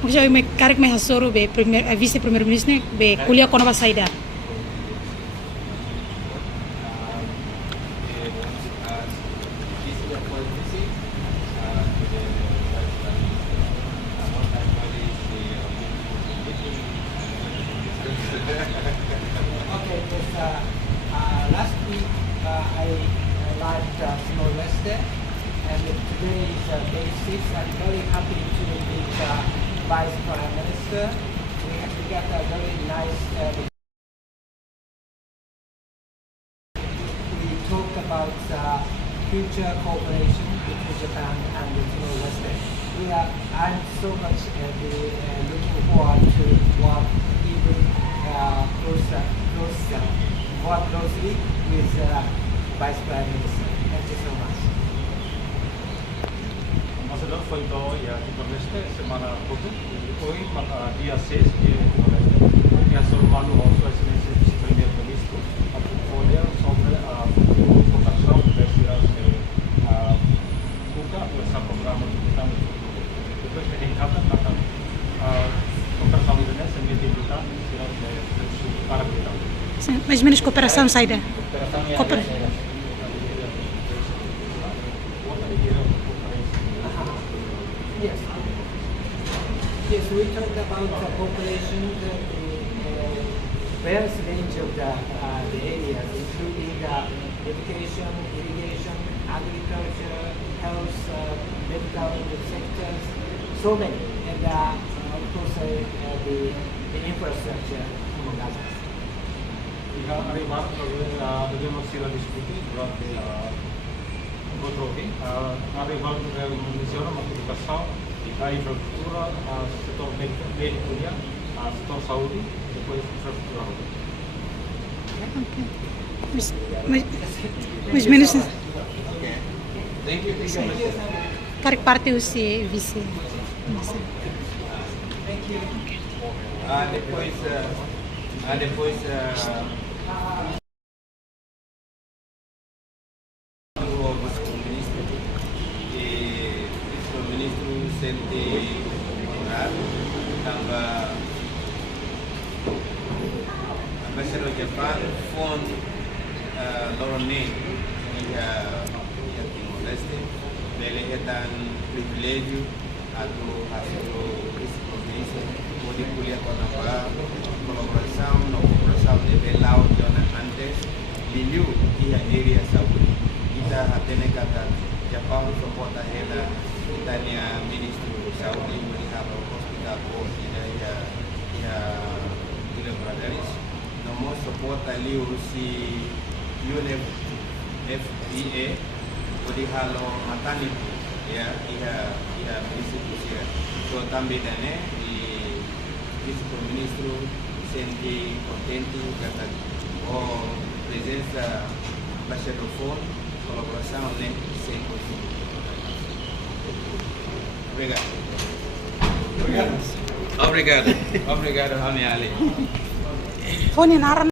Porque eu me carrego me hasoro be vice primeiro ministro né be kuliah kono ba saida. Okay, because last week I arrived Timor-Leste, and today is day 6. I'm very happy to meet Vice Prime Minister. We got a very nice. We talked about future cooperation between Japan and Timor-Leste. I'm so much looking forward to work even more closely with Vice Prime Minister. Thank you so much. Ambassador foi então a Timor-Leste semana passada e hoje dia 6 de Timor-Leste. E a sua manu also excelência vice-primeiro-ministro a portfólio sobre a futura cooperação das buka essa programa que estamos depois de encaixar na cooperação indonésia sendiri kita para kita. Mais ou menos cooperação saida. Yes. Yes, we talked about cooperation, the various range of the areas, including education, irrigation, agriculture, health, medical sectors, so many, and of course the infrastructure, among others. Arribar debemos ir a discutir durante outro dia. Arribar menciona uma educação, a infraestrutura, o setor médico, o setor saúde, depois infraestrutura. Mas menos Thank you. carrego parte o se vice. Thank you. Depois o vice-ministro e vice-ministro sente honorário também ambassador Japan phone Lorne e Timor-Leste ele dan privilégio atau hasil vice-ministro pode kuliah com a colaboração de Belau Jona antes Liu e a area saúde kita hatene kata Jepang suporta ela tanya ministro saúde melihat hospital ko ida bradaris nomo suporta Liu si UNFPA podi halo matani ya ia institusi so também dane vice-ministro senti contente kata presença embaixador phone colaboração né sem obrigado Obrigado Rami Ali. Phone na